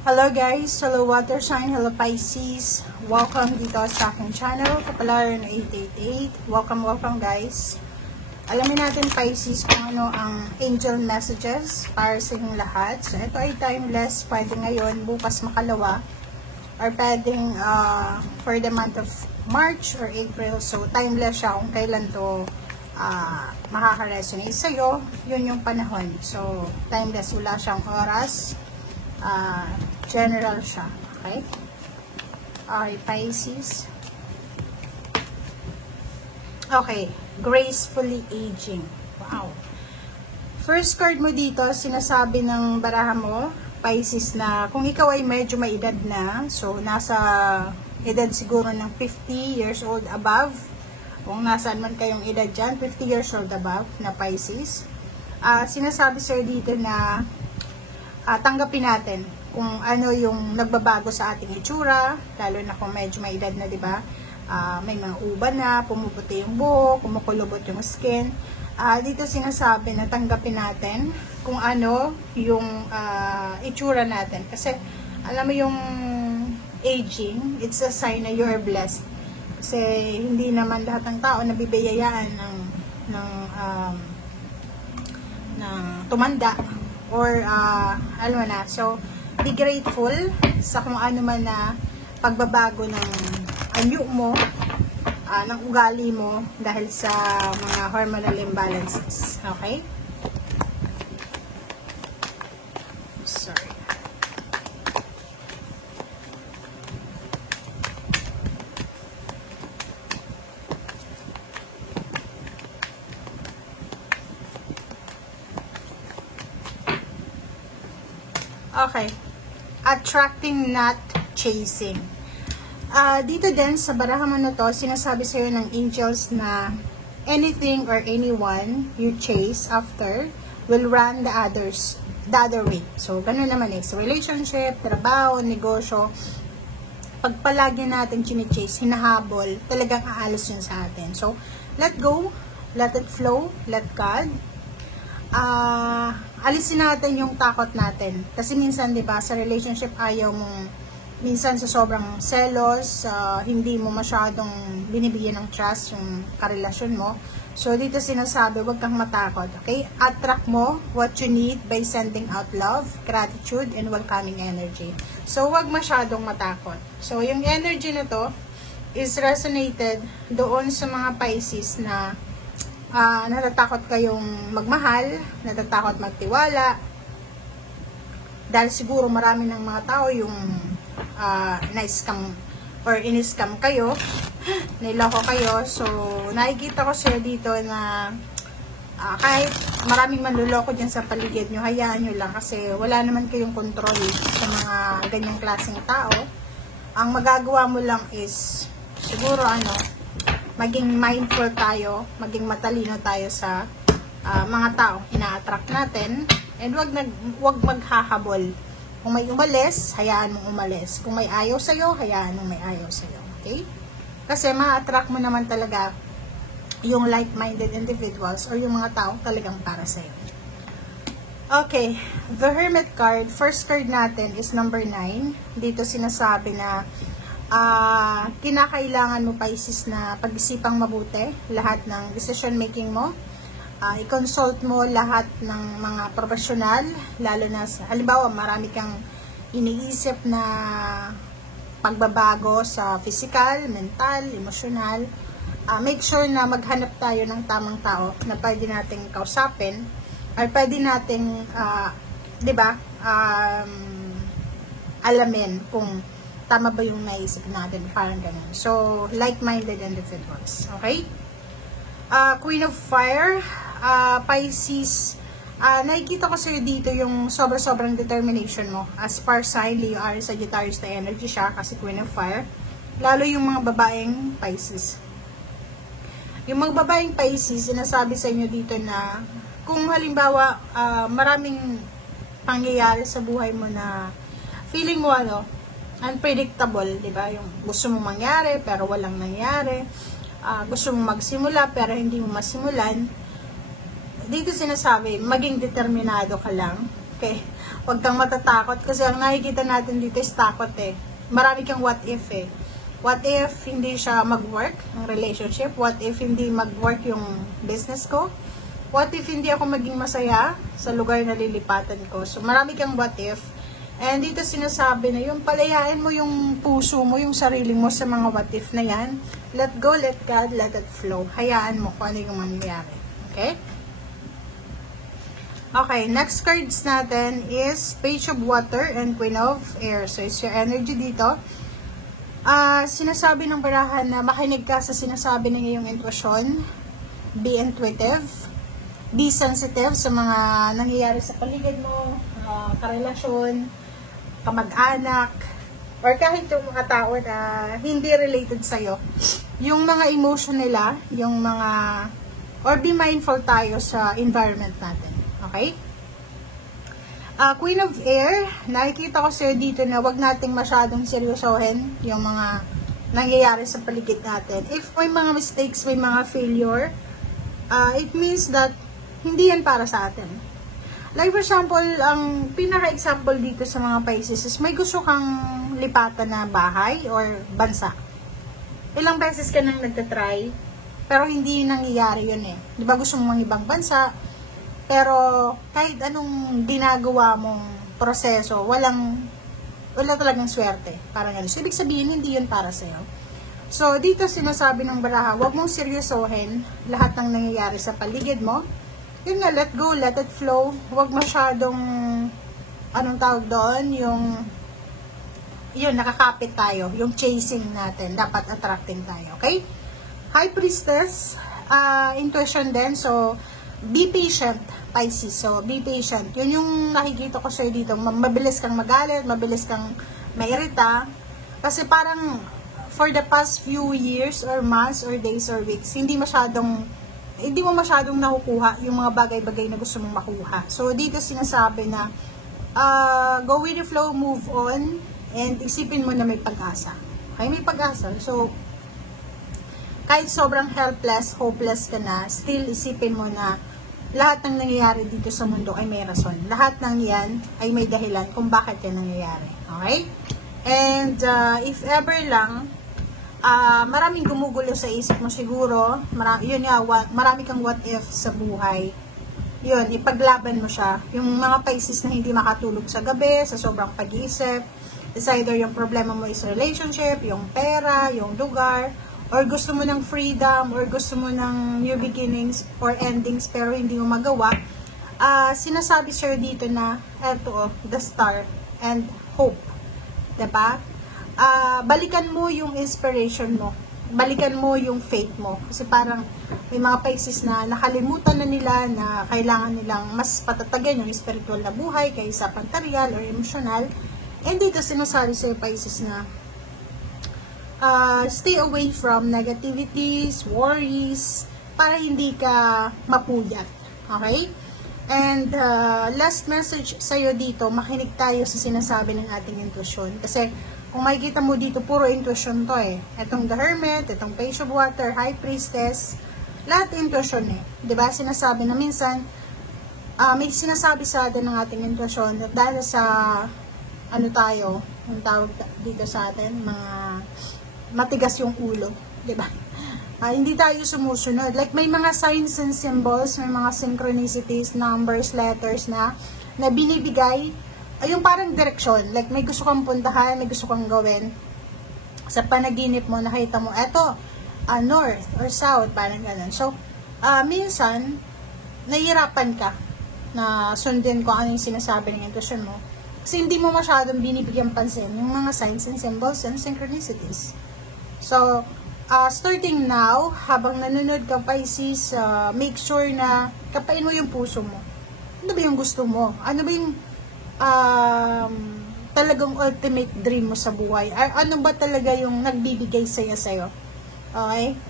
Hello guys, hello water sign, hello Pisces. Welcome dito sa aking channel, Kapalaran 888. Welcome guys. Alamin natin Pisces kung ano ang angel messages para sa inyong lahat. So ito ay timeless, pwede ngayon, bukas makalawa, or pwedeng for the month of March or April. So timeless siya kung kailan to makaka-resonate sa'yo, yun yung panahon. So timeless, wala siyang oras. General siya. Okay? Okay, Pisces. Okay. Gracefully aging. Wow. First card mo dito, sinasabi ng baraha mo, Pisces, na kung ikaw ay medyo may edad na, so nasa edad siguro ng 50 years old above, kung nasaan man kayong edad dyan, 50 years old above na Pisces, sinasabi sa'yo dito na tanggapin natin kung ano yung nagbabago sa ating itsura, lalo na kung medyo may edad na, di ba? May mga uban na, pumuputi yung buhok, kumukulubot yung skin. Dito sinasabi na tanggapin natin kung ano yung itsura natin. Kasi, alam mo yung aging, it's a sign na you're blessed. Kasi, hindi naman lahat ng tao nabibiyayaan ng tumanda or ano na. So, be grateful sa kung ano man na pagbabago ng anyo mo, ng ugali mo dahil sa mga hormonal imbalances. Okay? Sorry. Okay. Attracting, not chasing. Dito din sa barahaman na to, sinasabi sa'yo ng angels na anything or anyone you chase after will run the other way. So, ganun naman eh. So, relationship, trabaho, negosyo, pag palagi natin chine-chase, hinahabol, talagang aalos yun sa atin. So, let go, let it flow, let God. Alisin natin yung takot natin. Kasi minsan, di ba, sa relationship, ayaw mong, minsan sa sobrang selos, hindi mo masyadong binibigyan ng trust yung karelasyon mo. So, dito sinasabi, huwag kang matakot. Okay? Attract mo what you need by sending out love, gratitude, and welcoming energy. So, huwag masyadong matakot. So, yung energy na to is resonated doon sa mga Pisces na natatakot kayong magmahal, natatakot magtiwala, dahil siguro marami ng mga tao yung na-scam or in-scam kayo, niloko kayo. So, nakikita ko sa'yo dito na kahit maraming manluloko dyan sa paligid nyo, hayaan nyo lang kasi wala naman kayong control sa mga ganyang klaseng tao. Ang magagawa mo lang is siguro maging mindful tayo, maging matalino tayo sa mga taong ina-attract natin, and wag maghahabol. Kung may umalis, hayaan mong umalis. Kung may ayaw sa'yo, hayaan mong may ayaw sa'yo. Okay? Kasi ma-attract mo naman talaga yung like-minded individuals or yung mga taong talagang para sa'yo. Okay. The Hermit card, first card natin is number 9. Dito sinasabi na kinakailangan mo, Pisces, na pag-isipang mabuti lahat ng decision making mo. I-consult mo lahat ng mga profesional, lalo na halimbawa marami kang iniisip na pagbabago sa physical, mental, emotional. Make sure na maghanap tayo ng tamang tao na pwede nating kausapin or pwede nating alamin kung tama ba yung naisip natin, parang ganun. So, like-minded individuals. Okay? Queen of Fire, Pisces, nakikita ko sa'yo dito yung sobrang determination mo. As far sign, Leo, Aries, Sagittarius na energy siya kasi Queen of Fire. Lalo yung mga babaeng Pisces. Yung mga babaeng Pisces, sinasabi sa inyo dito na kung halimbawa maraming pangyayari sa buhay mo na feeling mo unpredictable, di ba? Yung gusto mong mangyari pero walang nangyari. Gusto mong magsimula pero hindi mo masimulan. Dito sinasabi, maging determinado ka lang Okay? Huwag kang matatakot kasi ang nakikita natin dito is takot eh. Marami kang what if eh. What if hindi siya mag-work, ang relationship? What if hindi mag-work yung business ko? What if hindi ako maging masaya sa lugar na lilipatan ko? So, marami kang what if. And dito sinasabi na yung palayain mo yung puso mo, yung sarili mo sa mga what if na yan. Let go, let God, let it flow. Hayaan mo kung ano yung mangyayari. Okay? Okay, next cards natin is Page of Water and Queen of Air. So, it's your energy dito. Sinasabi ng barahan na makinig ka sa sinasabi ng iyong intuition. Be intuitive. Be sensitive sa mga nangyayari sa paligid mo, karelasyon, kamag-anak, or kahit yung mga tao na hindi related sa'yo. Yung mga emotion nila, yung mga, or be mindful tayo sa environment natin. Okay? Queen of Air, nakikita ko sa'yo dito na wag nating masyadong seryosohin yung mga nangyayari sa paligid natin. If may mga mistakes, may mga failure, it means that hindi yan para sa atin. Like for example, ang pinaka-example dito sa mga Pisces is may gusto kang lipatan na bahay or bansa. Ilang beses ka nang nagtatry, pero hindi nangyayari yun eh. Di ba gusto mong ibang bansa, pero kahit anong ginagawa mong proseso, wala talagang swerte. Parang ano. So, ibig sabihin, hindi yun para sa'yo. So, dito sinasabi ng baraha, huwag mong seryosohin lahat ng nangyayari sa paligid mo. Yun nga, let go, let it flow. Huwag masyadong, anong tawag doon, yun, nakakapit tayo. Yung chasing natin, dapat attracting tayo. Okay? High Priestess, intuition din. So, be patient, Pisces. So, be patient. Yun yung nakikita ko sa'yo dito. Mabilis kang magalit, mabilis kang mairita. Kasi parang, for the past few years, or months, or days, or weeks, hindi mo masyadong nakukuha yung mga bagay-bagay na gusto mong makuha. So, dito sinasabi na, go with the flow, move on, and isipin mo na may pag-asa. Okay, may pag-asa. So, kahit sobrang helpless, hopeless ka na, still isipin mo na lahat ng nangyayari dito sa mundo ay may rason. Lahat ng yan ay may dahilan kung bakit yan nangyayari. Okay? And, if ever lang, maraming gumugulo sa isip mo siguro, marami kang what if sa buhay. Yun, ipaglaban mo siya. Yung mga Pisces na hindi makatulog sa gabi, sa sobrang pag-iisip, it's either yung problema mo is relationship, yung pera, yung lugar, or gusto mo ng freedom, or gusto mo ng new beginnings or endings pero hindi mo magawa. Sinasabi sir dito na eto, the star and hope. Diba? Balikan mo yung inspiration mo. Balikan mo yung faith mo. Kasi parang may mga Pisces na nakalimutan na nila na kailangan nilang mas patatagan yung spiritual na buhay kaysa material or emotional. And dito sinasabi sa Pisces na stay away from negativities, worries, para hindi ka mapuyat. Okay? And last message sa'yo dito, makinig tayo sa sinasabi ng ating intuition. Kasi kung makikita mo dito, puro intuition to eh. Itong The Hermit, itong Page of Water, High Priestess, lahat intuition eh. Diba? Sinasabi na minsan, may sinasabi sa atin ng ating intuition at dahil sa, ano tayo, ang tawag dito sa atin, mga matigas yung ulo. Diba? Hindi tayo sumusunod. Like, may mga signs and symbols, may mga synchronicities, numbers, letters na binibigay yung parang direksyon, like may gusto kang puntahan, may gusto kang gawin sa panaginip mo, nakita mo, eto, north or south, parang ganun. So, minsan, nahihirapan ka na sundin kung ano yung sinasabi ng intuition mo kasi hindi mo masyadong binibigyan pansin yung mga signs and symbols and synchronicities. So, starting now, habang nanonood ka Pisces, make sure na kapain mo yung puso mo. Ano ba yung gusto mo? Ano ba yung talagang ultimate dream mo sa buhay? Ano ba talaga yung nagbibigay saya sa'yo? Okay?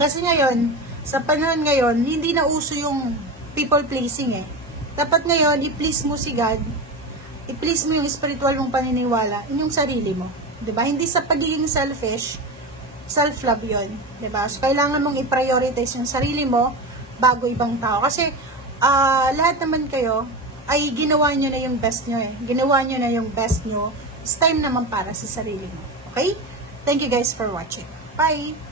Kasi ngayon, sa panahon ngayon, hindi na uso yung people pleasing eh. Dapat ngayon, i-please mo si God, i-please mo yung spiritual mong paniniwala, yung sarili mo. Diba? Hindi sa pagiging selfish, self-love yun. Diba? So, kailangan mong i-prioritize yung sarili mo bago ibang tao. Kasi, lahat naman kayo, ay ginawa nyo na yung best nyo eh. Ginawa nyo na yung best nyo. It's time naman para sa sarili mo. Okay? Thank you guys for watching. Bye!